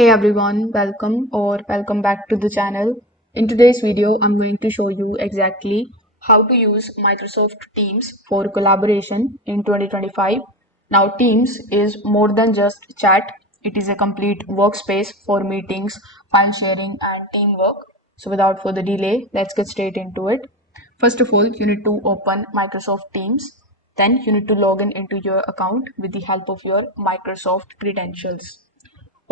Hey everyone, welcome back to the channel. In today's video, I'm going to show you exactly how to use Microsoft Teams for collaboration in 2025. Now, Teams is more than just chat. It is a complete workspace for meetings, file sharing, and teamwork. So without further delay, let's get straight into it. First of all, you need to open Microsoft Teams. Then you need to log in into your account with the help of your Microsoft credentials.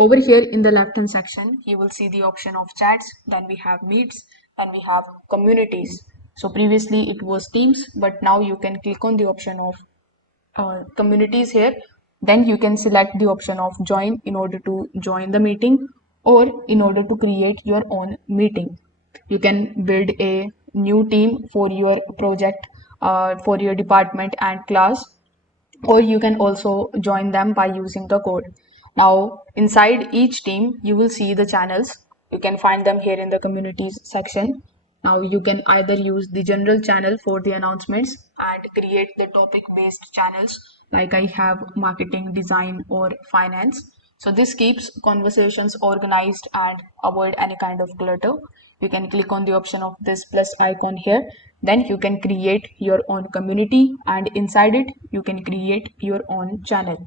Over here in the left hand section, you will see the option of chats, then we have meets, then we have communities. So previously it was Teams, but now you can click on the option of communities here. Then you can select the option of join in order to join the meeting or in order to create your own meeting. You can build a new team for your project, for your department and class, or you can also join them by using the code. Now, inside each team, you will see the channels. You can find them here in the communities section. Now, you can either use the general channel for the announcements and create the topic based channels like I have marketing, design, or finance. So, this keeps conversations organized and avoid any kind of clutter. You can click on the option of this plus icon here. Then you can create your own community, and inside it you can create your own channel.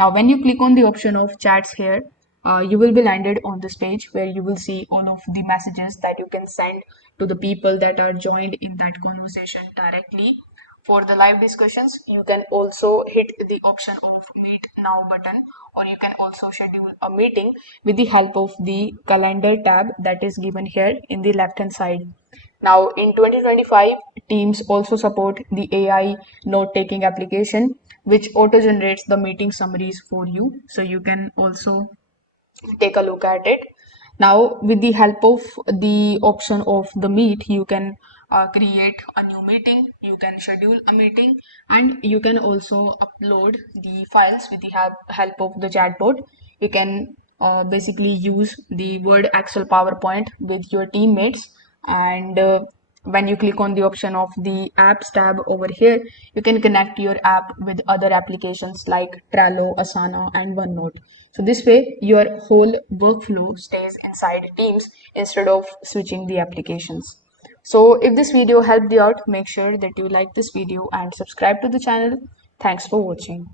Now when you click on the option of chats here, you will be landed on this page where you will see all of the messages that you can send to the people that are joined in that conversation directly. For the live discussions, you can also hit the option of meet now button, or you can also schedule a meeting with the help of the calendar tab that is given here in the left hand side. Now in 2025, Teams also support the AI note-taking application, which auto-generates the meeting summaries for you. So you can also take a look at it. Now, with the help of the option of the meet, you can create a new meeting, you can schedule a meeting, and you can also upload the files with the help of the chatbot. You can basically use the Word, Excel, PowerPoint with your teammates, and when you click on the option of the apps tab over here, you can connect your app with other applications like Trello, Asana, and OneNote. So this way your whole workflow stays inside Teams instead of switching the applications. So if this video helped you out, make sure that you like this video and subscribe to the channel. Thanks for watching.